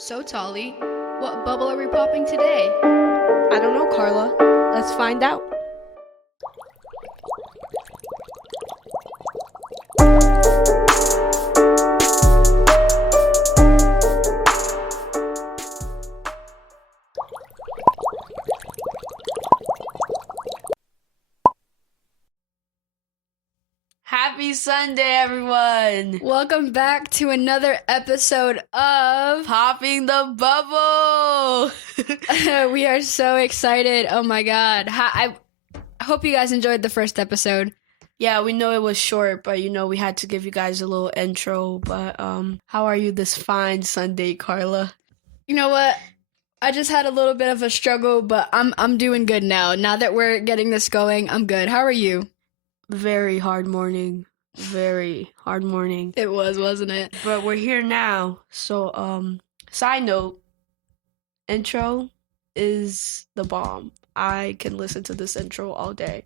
So, Tolly, what bubble are we popping today? I don't know, Carla. Let's find out. Happy Sunday, everyone! Welcome back to another episode of Popping the Bubble! We are so excited. Oh my god. I hope you guys enjoyed the first episode. Yeah, we know it was short, but we had to give you guys a little intro. But how are you this fine Sunday, Carla? You know what? I just had a little bit of a struggle, but I'm doing good now. Now that we're getting this going, I'm good. How are you? Very hard morning. Very hard morning. It was, wasn't it? But we're here now. So, side note, intro is the bomb. I can listen to this intro all day.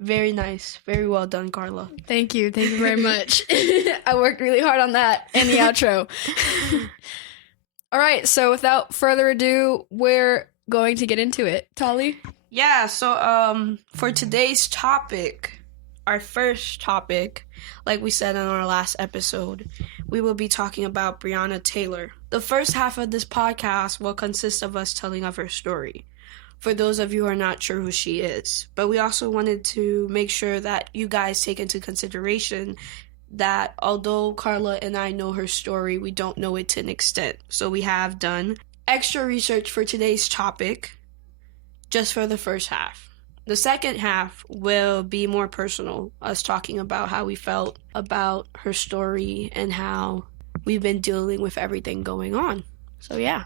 Very nice. Very well done, Carla. Thank you. Thank you very much. I worked really hard on that and the outro. All right. So without further ado, we're going to get into it. Tolly? Yeah. So, for today's topic, our first topic, like we said in our last episode, we will be talking about Breonna Taylor. The first half of this podcast will consist of us telling of her story, for those of you who are not sure who she is. But we also wanted to make sure that you guys take into consideration that although Carla and I know her story, we don't know it to an extent. So we have done extra research for today's topic, just for the first half. The second half will be more personal, us talking about how we felt about her story and how we've been dealing with everything going on. So, yeah.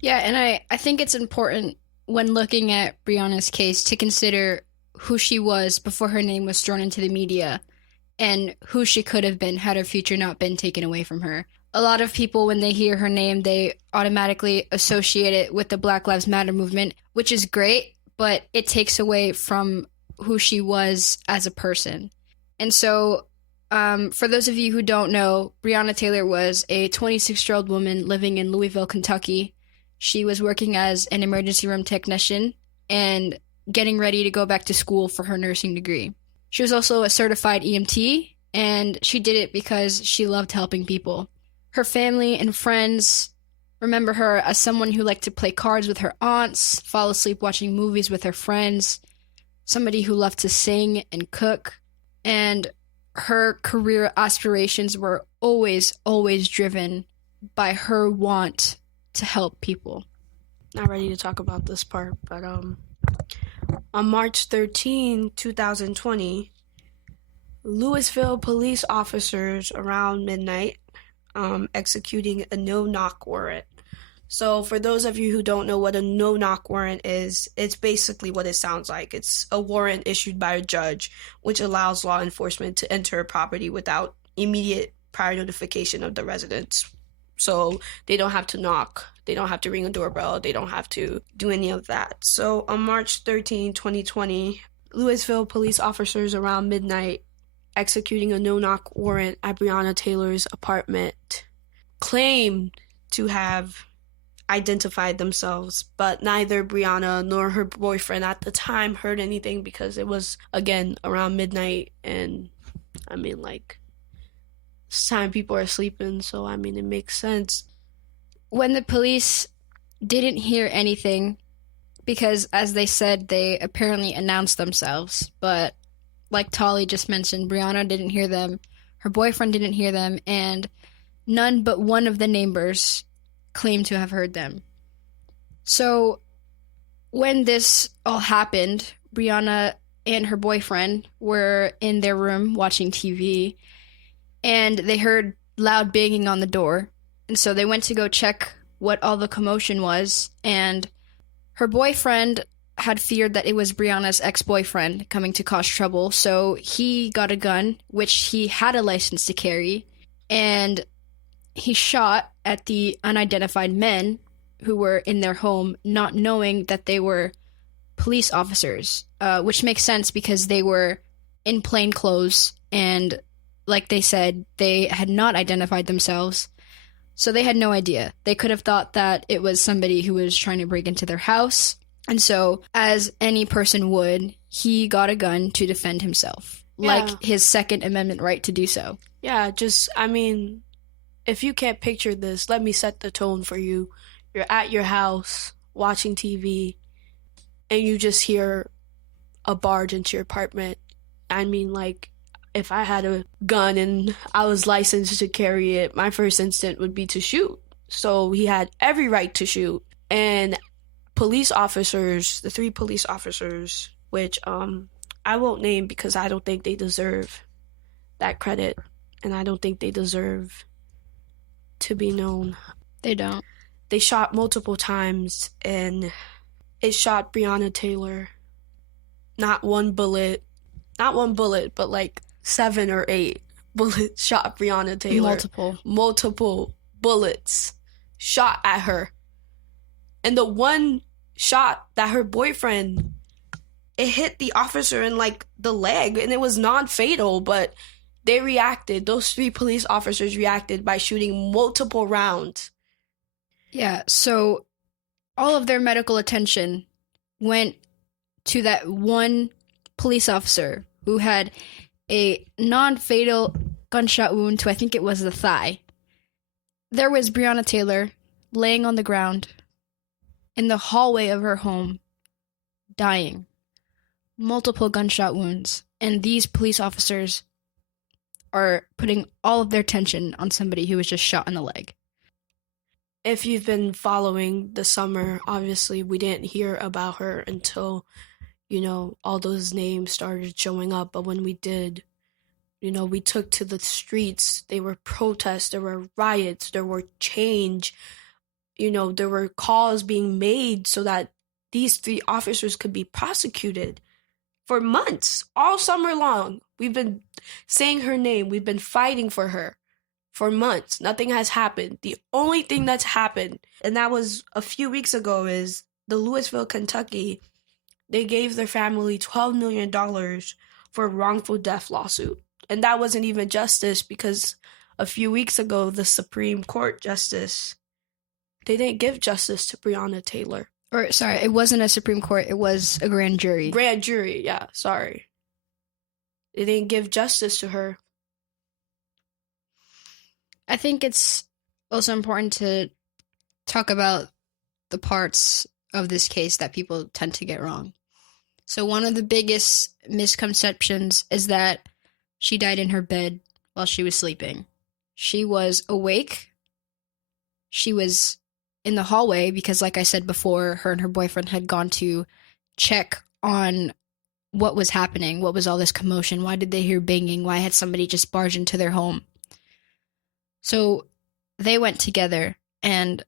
Yeah, and I think it's important when looking at Breonna's case to consider who she was before her name was thrown into the media and who she could have been had her future not been taken away from her. A lot of people, when they hear her name, they automatically associate it with the Black Lives Matter movement, which is great, but it takes away from who she was as a person. And so, for those of you who don't know, Breonna Taylor was a 26-year-old woman living in Louisville, Kentucky. She was working as an emergency room technician and getting ready to go back to school for her nursing degree. She was also a certified EMT, and she did it because she loved helping people. Her family and friends remember her as someone who liked to play cards with her aunts, fall asleep watching movies with her friends, somebody who loved to sing and cook, and her career aspirations were always driven by her want to help people. Not ready to talk about this part, but on March 13, 2020, Louisville police officers around midnight executing a no-knock warrant. So for those of you who don't know what a no-knock warrant is, it's basically what it sounds like. It's a warrant issued by a judge, which allows law enforcement to enter a property without immediate prior notification of the residents. So they don't have to knock, they don't have to ring a doorbell, they don't have to do any of that. So on March 13, 2020, Louisville police officers around midnight executing a no-knock warrant at Breonna Taylor's apartment claimed to have identified themselves, but neither Breonna nor her boyfriend at the time heard anything because it was, again, around midnight, and it's time people are sleeping, so it makes sense. When the police didn't hear anything, because as they said, they apparently announced themselves, but like Tolly just mentioned, Breonna didn't hear them, her boyfriend didn't hear them, and none but one of the neighbors claimed to have heard them. So when this all happened, Breonna and her boyfriend were in their room watching TV, and they heard loud banging on the door. And so they went to go check what all the commotion was, and her boyfriend had feared that it was Breonna's ex-boyfriend coming to cause trouble, so he got a gun, which he had a license to carry, and he shot at the unidentified men who were in their home, not knowing that they were police officers, which makes sense because they were in plain clothes, and like they said, they had not identified themselves. So they had no idea. They could have thought that it was somebody who was trying to break into their house. And so, as any person would, he got a gun to defend himself, Yeah. like his Second Amendment right to do so. Yeah, I mean, if you can't picture this, let me set the tone for you. You're at your house watching TV and you just hear a barge into your apartment. I mean, like, if I had a gun and I was licensed to carry it, my first instinct would be to shoot. So he had every right to shoot. And police officers, the 3 police officers, which I won't name because I don't think they deserve that credit, and I don't think they deserve to be known. They don't. They shot multiple times, and it shot Breonna Taylor. Not one bullet, but like 7 or 8 bullets shot Breonna Taylor. Multiple bullets shot at her. And the one shot that her boyfriend, it hit the officer in like the leg, and it was non-fatal, but they reacted. Those 3 police officers reacted by shooting multiple rounds. Yeah, so all of their medical attention went to that one police officer who had a non-fatal gunshot wound to, I think it was the thigh. There was Breonna Taylor laying on the ground in the hallway of her home, dying. Multiple gunshot wounds. And these police officers are putting all of their attention on somebody who was just shot in the leg. If you've been following the summer, obviously we didn't hear about her until, all those names started showing up. But when we did, we took to the streets. There were protests, there were riots, there were change. There were calls being made so that these 3 officers could be prosecuted. For months, all summer long, we've been saying her name. We've been fighting for her for months. Nothing has happened. The only thing that's happened, and that was a few weeks ago, is the Louisville, Kentucky, they gave their family $12 million for a wrongful death lawsuit. And that wasn't even justice, because a few weeks ago, the Supreme Court justice, they didn't give justice to Breonna Taylor. Or, sorry, it wasn't a Supreme Court, it was a grand jury. Grand jury, yeah, sorry. They didn't give justice to her. I think it's also important to talk about the parts of this case that people tend to get wrong. So one of the biggest misconceptions is that she died in her bed while she was sleeping. She was awake. She was in the hallway because, like I said before, her and her boyfriend had gone to check on what was happening. What was all this commotion? Why did they hear banging? Why had somebody just barged into their home? So they went together, and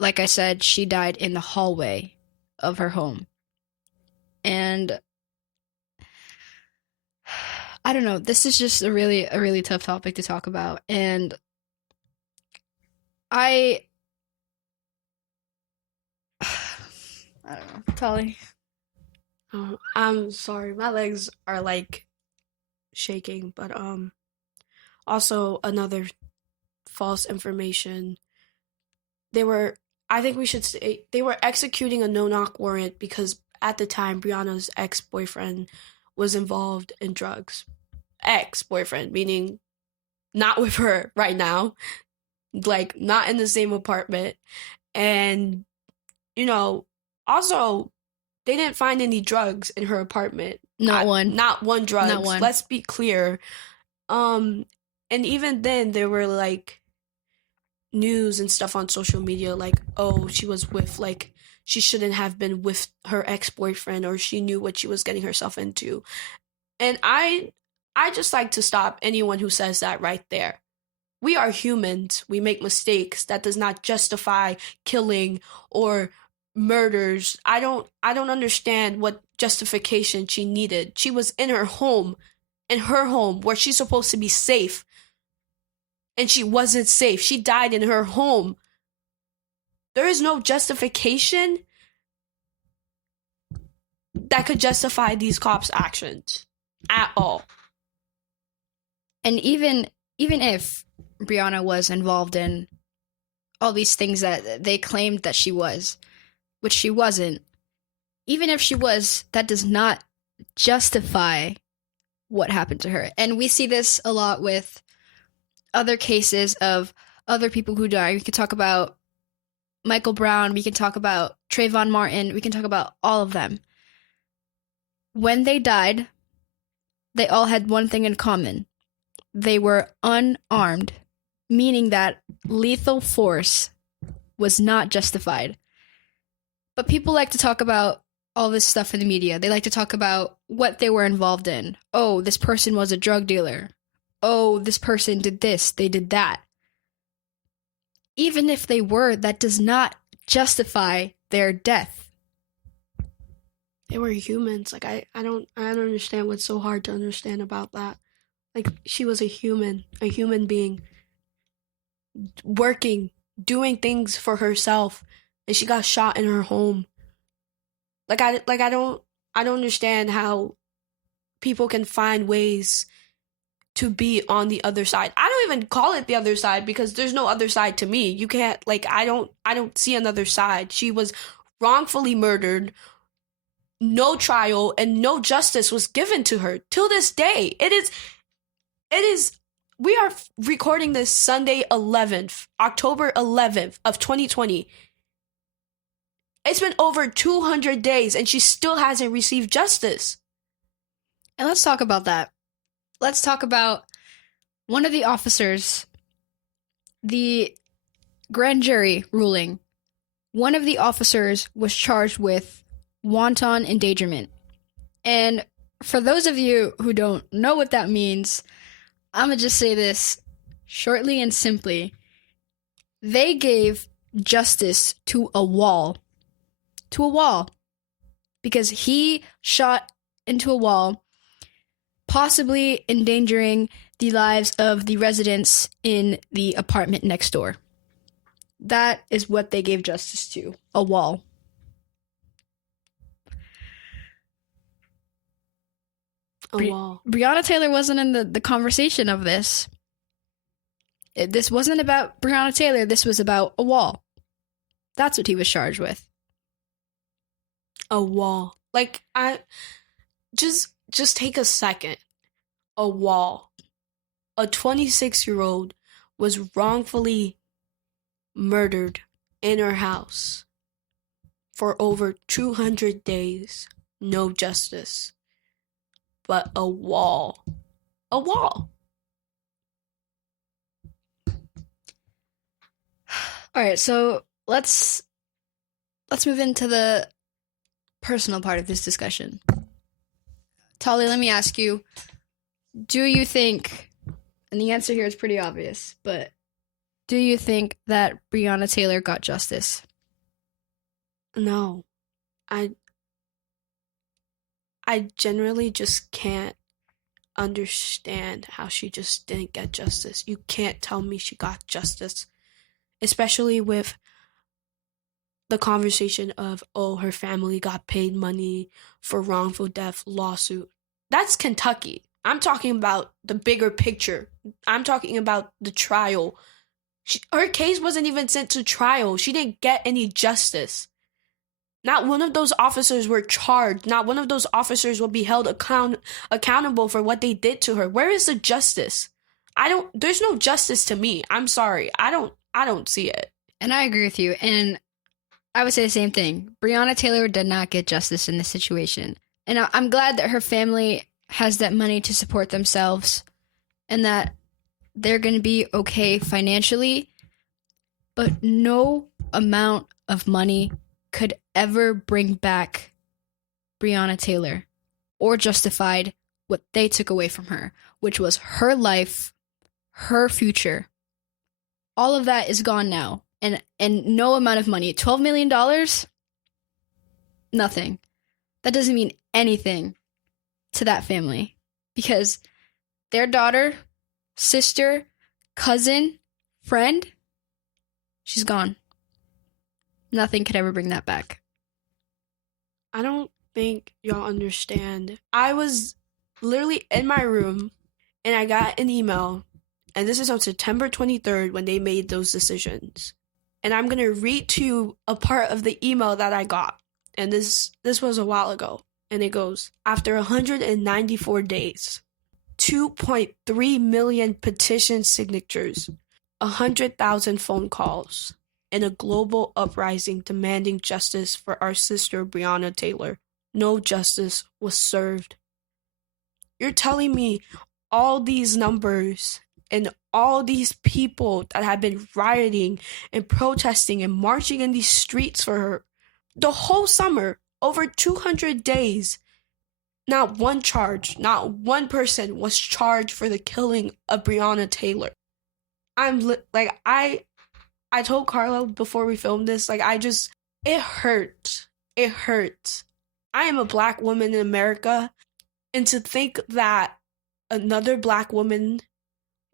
like I said, she died in the hallway of her home. And I don't know, this is just a really tough topic to talk about. And I don't know, Tali. I'm sorry, my legs are like shaking, but also another false information. I think we should say they were executing a no-knock warrant because at the time Breonna's ex-boyfriend was involved in drugs. Ex-boyfriend, meaning not with her right now, like not in the same apartment. And also they didn't find any drugs in her apartment. Not one drugs. Not one. Let's be clear. And even then there were like news and stuff on social media like, oh, she was with, like, she shouldn't have been with her ex-boyfriend, or she knew what she was getting herself into. And I just like to stop anyone who says that right there. We are humans. We make mistakes. That does not justify killing or murders. I don't understand what justification she needed. She was in her home where she's supposed to be safe. And she wasn't safe. She died in her home. There is no justification that could justify these cops' actions at all. And even if Breonna was involved in all these things that they claimed that she was, which she wasn't. Even if she was, that does not justify what happened to her. And we see this a lot with other cases of other people who die. We could talk about Michael Brown, we can talk about Trayvon Martin, we can talk about all of them. When they died, they all had one thing in common. They were unarmed, meaning that lethal force was not justified. But people like to talk about all this stuff in the media. They like to talk about what they were involved in. Oh, this person was a drug dealer. Oh, this person did this, they did that. Even if they were, that does not justify their death. They were humans. Like I don't understand what's so hard to understand about that. Like she was a human being working, doing things for herself, and she got shot in her home. I don't understand how people can find ways to be on the other side. I don't even call it the other side because there's no other side to me. You can't, I don't see another side. She was wrongfully murdered. No trial and no justice was given to her till this day. It is we are recording this Sunday 11th, October 11th of 2020. It's been over 200 days and she still hasn't received justice. And let's talk about that. Let's talk about one of the officers, the grand jury ruling. One of the officers was charged with wanton endangerment. And for those of you who don't know what that means, I'm going to just say this shortly and simply. They gave justice to a wall. To a wall. Because he shot into a wall, possibly endangering the lives of the residents in the apartment next door. That is what they gave justice to, a wall. Wall. Breonna Taylor wasn't in the conversation of this. This wasn't about Breonna Taylor, this was about a wall. That's what he was charged with. A wall. Just take a second. A wall. A 26-year-old was wrongfully murdered in her house for over 200 days. No justice. But a wall. A wall. All right, so let's move into the personal part of this discussion. Tali, let me ask you, do you think, and the answer here is pretty obvious, but do you think that Breonna Taylor got justice? No. I generally just can't understand how she just didn't get justice. You can't tell me she got justice. Especially with the conversation of, oh, her family got paid money for wrongful death lawsuit. That's Kentucky. I'm talking about the bigger picture. I'm talking about the trial. Her case wasn't even sent to trial. She didn't get any justice. Not one of those officers were charged. Not one of those officers will be held accountable for what they did to her. Where is the justice? There's no justice to me. I'm sorry. I don't see it. And I agree with you. And I would say the same thing. Breonna Taylor did not get justice in this situation. And I'm glad that her family has that money to support themselves and that they're going to be okay financially. But no amount of money could ever bring back Breonna Taylor or justified what they took away from her, which was her life, her future. All of that is gone now. And no amount of money. $12 million? Nothing. That doesn't mean anything to that family. Because their daughter, sister, cousin, friend, she's gone. Nothing could ever bring that back. I don't think y'all understand. I was literally in my room and I got an email And this is on September 23rd when they made those decisions. And I'm going to read to you a part of the email that I got. And this was a while ago. And it goes, after 194 days, 2.3 million petition signatures, 100,000 phone calls, and a global uprising demanding justice for our sister Breonna Taylor, no justice was served. You're telling me all these numbers and all these people that have been rioting and protesting and marching in these streets for her the whole summer, over 200 days, not one charge, not one person was charged for the killing of Breonna Taylor. I told Carla before we filmed this, it hurt. It hurt. I am a Black woman in America, and to think that another Black woman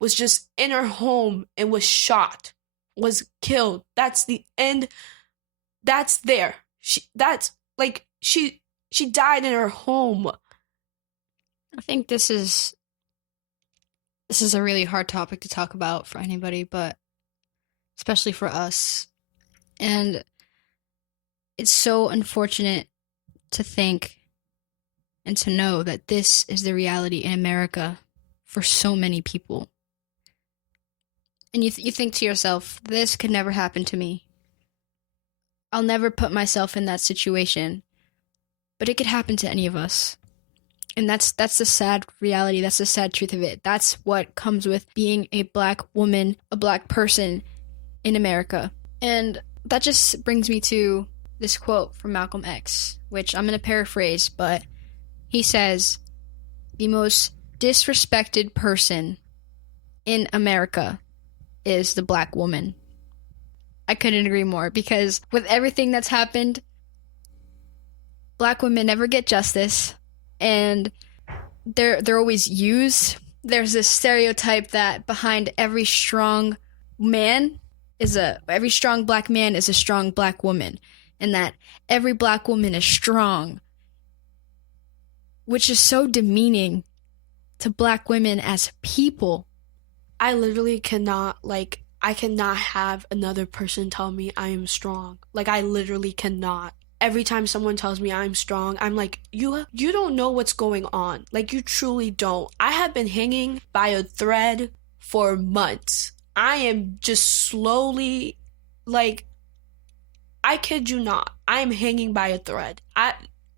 was just in her home and was shot, was killed. That's the end. That's there. She died in her home. I think this is a really hard topic to talk about for anybody, but especially for us. And it's so unfortunate to think and to know that this is the reality in America for so many people. And you think to yourself, this could never happen to me. I'll never put myself in that situation. But it could happen to any of us. And that's the sad reality. That's the sad truth of it. That's what comes with being a Black woman, a Black person in America. And that just brings me to this quote from Malcolm X, which I'm going to paraphrase, but he says, the most disrespected person in America is the Black woman. I couldn't agree more, because with everything that's happened, Black women never get justice, and they're always used. There's this stereotype that behind every strong man every strong Black man is a strong Black woman, and that every Black woman is strong, which is so demeaning to Black women as people. I literally cannot have another person tell me I am strong. I literally cannot. Every time someone tells me I'm strong, I'm like, you don't know what's going on. You truly don't. I have been hanging by a thread for months. I am just slowly, I kid you not, I am hanging by a thread.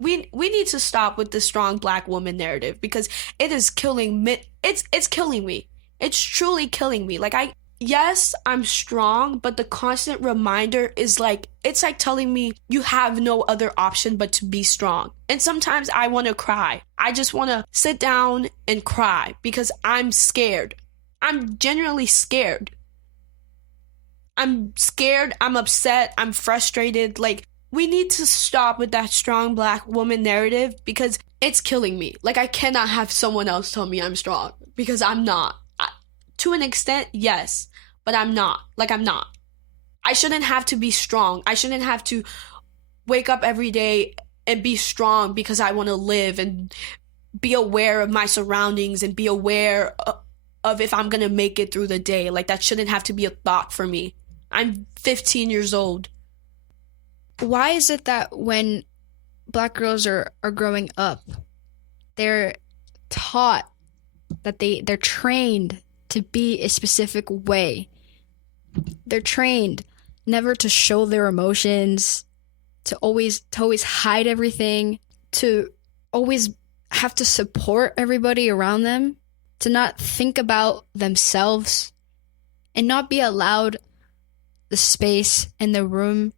We need to stop with the strong Black woman narrative, because it is killing me. It's killing me. It's truly killing me. Yes, I'm strong, but the constant reminder is it's like telling me you have no other option but to be strong. And sometimes I want to cry. I just want to sit down and cry because I'm scared. I'm genuinely scared. I'm scared, I'm upset, I'm frustrated. We need to stop with that strong Black woman narrative, because it's killing me. I cannot have someone else tell me I'm strong, because I'm not. To an extent, yes, but I'm not. I'm not. I shouldn't have to be strong. I shouldn't have to wake up every day and be strong because I want to live and be aware of my surroundings and be aware of if I'm going to make it through the day. That shouldn't have to be a thought for me. I'm 15 years old. Why is it that when Black girls are growing up, they're taught that they're trained to be a specific way? They're trained never to show their emotions, to always hide everything, to always have to support everybody around them, to not think about themselves, and not be allowed the space and the room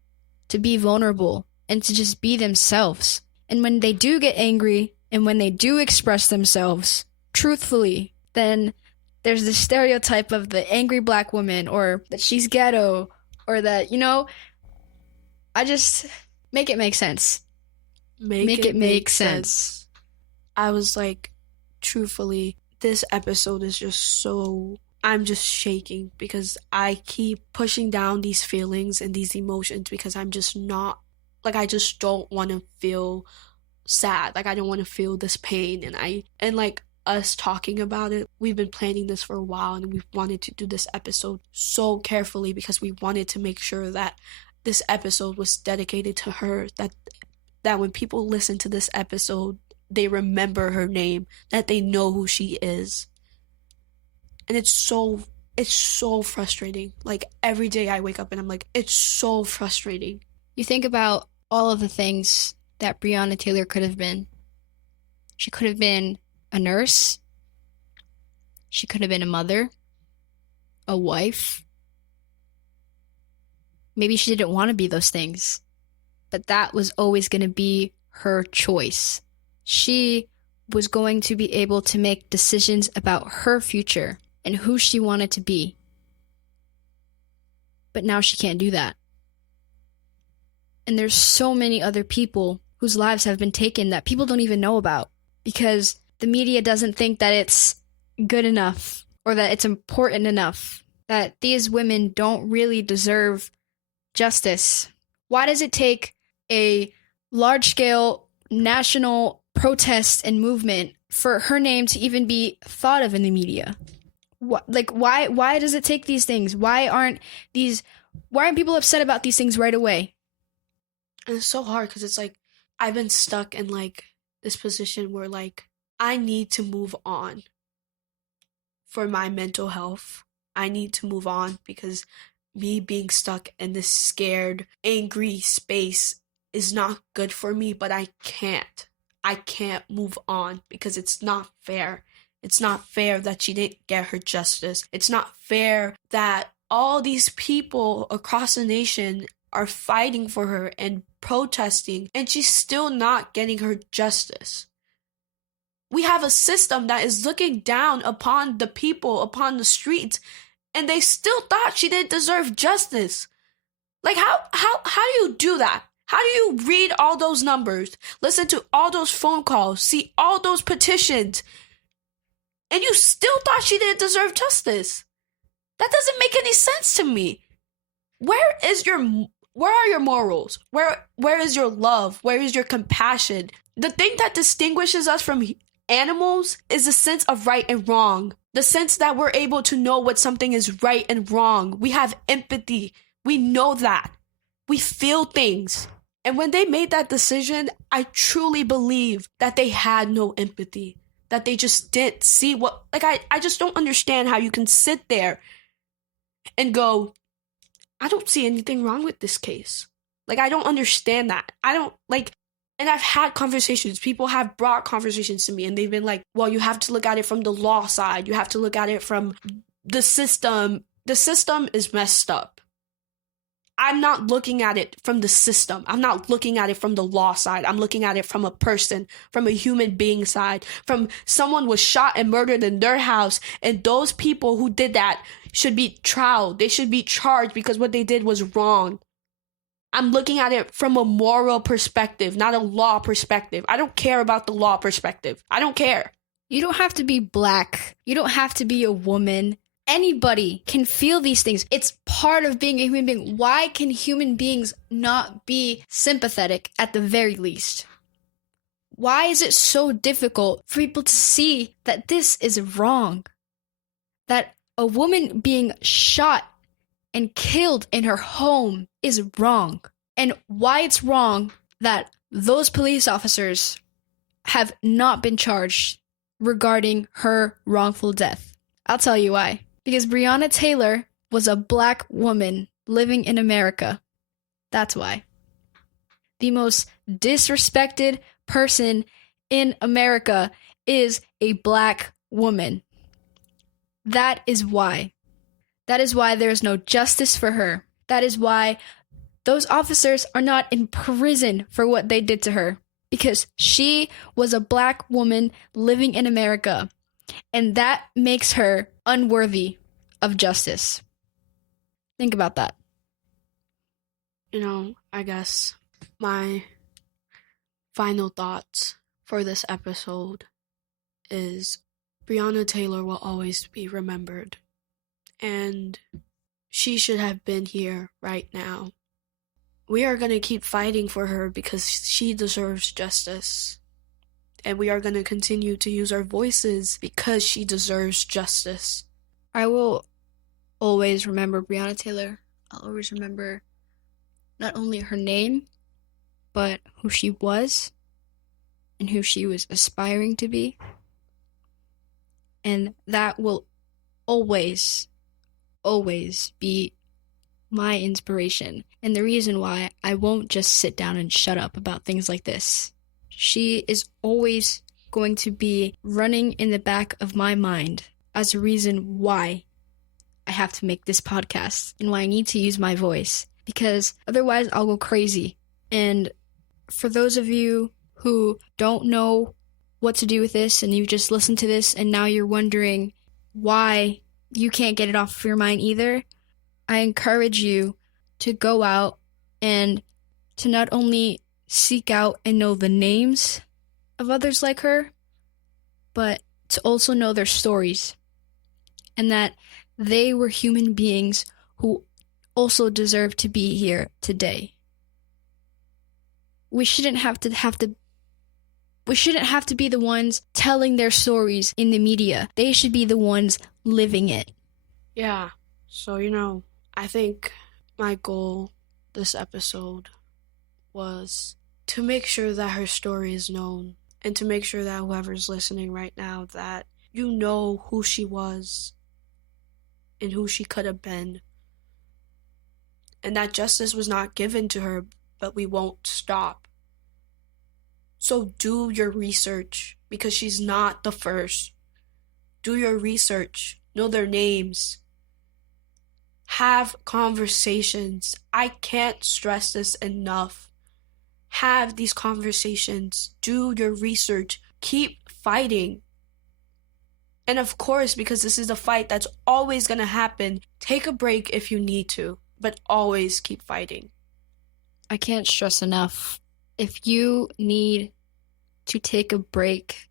to be vulnerable and to just be themselves. And when they do get angry and when they do express themselves truthfully, then there's this stereotype of the angry Black woman, or that she's ghetto, or that, I just make it make sense. Make it make sense. I was truthfully, this episode is just so, I'm just shaking because I keep pushing down these feelings and these emotions because I'm just not, I just don't want to feel sad. I don't want to feel this pain. And us talking about it. We've been planning this for a while, and we've wanted to do this episode so carefully because we wanted to make sure that this episode was dedicated to her, that when people listen to this episode, they remember her name, that they know who she is. And it's so frustrating. Like, every day I wake up and I'm like, it's so frustrating. You think about all of the things that Breonna Taylor could have been. She could have been a nurse. She could have been a mother, a wife. Maybe she didn't want to be those things, but that was always going to be her choice. She was going to be able to make decisions about her future and who she wanted to be. But now she can't do that. And there's so many other people whose lives have been taken that people don't even know about because the media doesn't think that it's good enough or that it's important enough, that these women don't really deserve justice. Why does it take a large-scale national protest and movement for her name to even be thought of in the media? Why does it take these things? Why aren't people upset about these things right away? And it's so hard because it's like I've been stuck in like this position where like I need to move on for my mental health. I need to move on because me being stuck in this scared, angry space is not good for me, but I can't. I can't move on because it's not fair. It's not fair that she didn't get her justice. It's not fair that all these people across the nation are fighting for her and protesting, and she's still not getting her justice. We have a system that is looking down upon the people, upon the streets, and they still thought she didn't deserve justice. Like, how do you do that? How do you read all those numbers, listen to all those phone calls, see all those petitions, and you still thought she didn't deserve justice? That doesn't make any sense to me. Where are your morals? Where is your love? Where is your compassion? The thing that distinguishes us from animals is the sense of right and wrong. The sense that we're able to know what something is right and wrong. We have empathy. We know that. We feel things. And when they made that decision, I truly believe that they had no empathy. That they just didn't see what... Like, I just don't understand how you can sit there and go, I don't see anything wrong with this case. Like, I don't understand that. I don't, like... And I've had conversations. People have brought conversations to me, and they've been like, well, you have to look at it from the law side. You have to look at it from the system. The system is messed up. I'm not looking at it from the system. I'm not looking at it from the law side. I'm looking at it from a person, from a human being side, from someone was shot and murdered in their house, and those people who did that should be tried. They should be charged because what they did was wrong. I'm looking at it from a moral perspective, not a law perspective. I don't care about the law perspective. I don't care. You don't have to be black. You don't have to be a woman. Anybody can feel these things. It's part of being a human being. Why can human beings not be sympathetic at the very least? Why is it so difficult for people to see that this is wrong? That a woman being shot and killed in her home is wrong. And why it's wrong that those police officers have not been charged regarding her wrongful death. I'll tell you why. Because Breonna Taylor was a black woman living in America. That's why. The most disrespected person in America is a black woman. That is why. That is why there is no justice for her. That is why those officers are not in prison for what they did to her. Because she was a black woman living in America. And that makes her unworthy of justice. Think about that. You know, I guess my final thoughts for this episode is Breonna Taylor will always be remembered. And she should have been here right now. We are going to keep fighting for her because she deserves justice. and we are going to continue to use our voices because she deserves justice. I will always remember Breonna Taylor. I'll always remember not only her name, but who she was and who she was aspiring to be. And that will always, always be my inspiration and the reason why I won't just sit down and shut up about things like this. She is always going to be running in the back of my mind as a reason why I have to make this podcast and why I need to use my voice, because otherwise I'll go crazy. And for those of you who don't know what to do with this and you just listened to this and now you're wondering why you can't get it off of your mind either, I encourage you to go out and to not only seek out and know the names of others like her, but to also know their stories and that they were human beings who also deserve to be here today. We shouldn't have to be the ones telling their stories in the media. They should be the ones living it. Yeah. So, I think my goal this episode was to make sure that her story is known and to make sure that whoever's listening right now, that you know who she was and who she could have been, and that justice was not given to her, but we won't stop. So do your research, because she's not the first. Do your research. Know their names. Have conversations. I can't stress this enough. Have these conversations. Do your research. Keep fighting. And of course, because this is a fight that's always going to happen, take a break if you need to, but always keep fighting. I can't stress enough. If you need to take a break,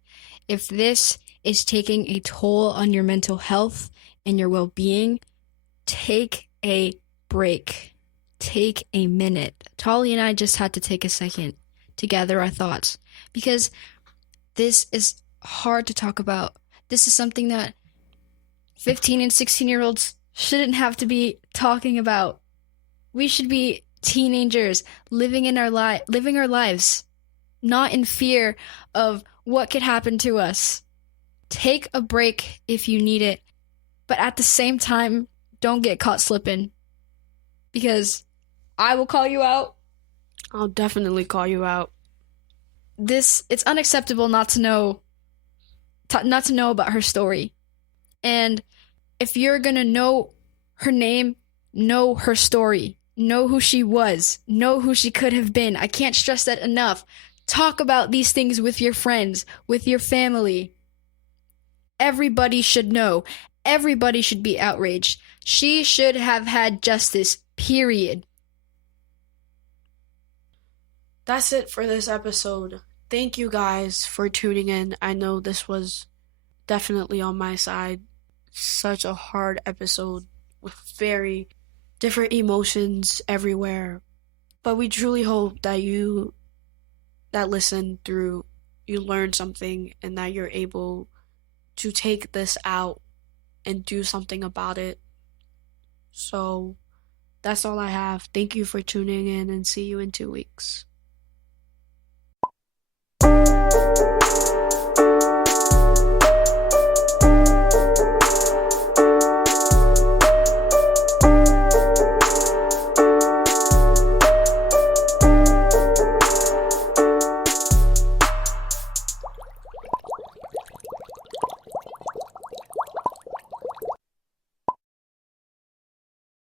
if this is taking a toll on your mental health and your well-being, take a break. Take a minute. Tali and I just had to take a second to gather our thoughts because this is hard to talk about. This is something that 15 and 16-year-olds shouldn't have to be talking about. We should be teenagers living our lives, not in fear of what could happen to us. Take a break if you need it, but at the same time, don't get caught slipping, because I will call you out. I'll definitely call you out. It's unacceptable not to know about her story. And if you're going to know her name, know her story, know who she was, know who she could have been. I can't stress that enough. Talk about these things with your friends, with your family. Everybody should know. Everybody should be outraged. She should have had justice, period. That's it for this episode. Thank you guys for tuning in. I know this was definitely on my side. Such a hard episode with very different emotions everywhere. But we truly hope that you that listen through, you learn something and that you're able to take this out and do something about it. So that's all I have. Thank you for tuning in and see you in 2 weeks.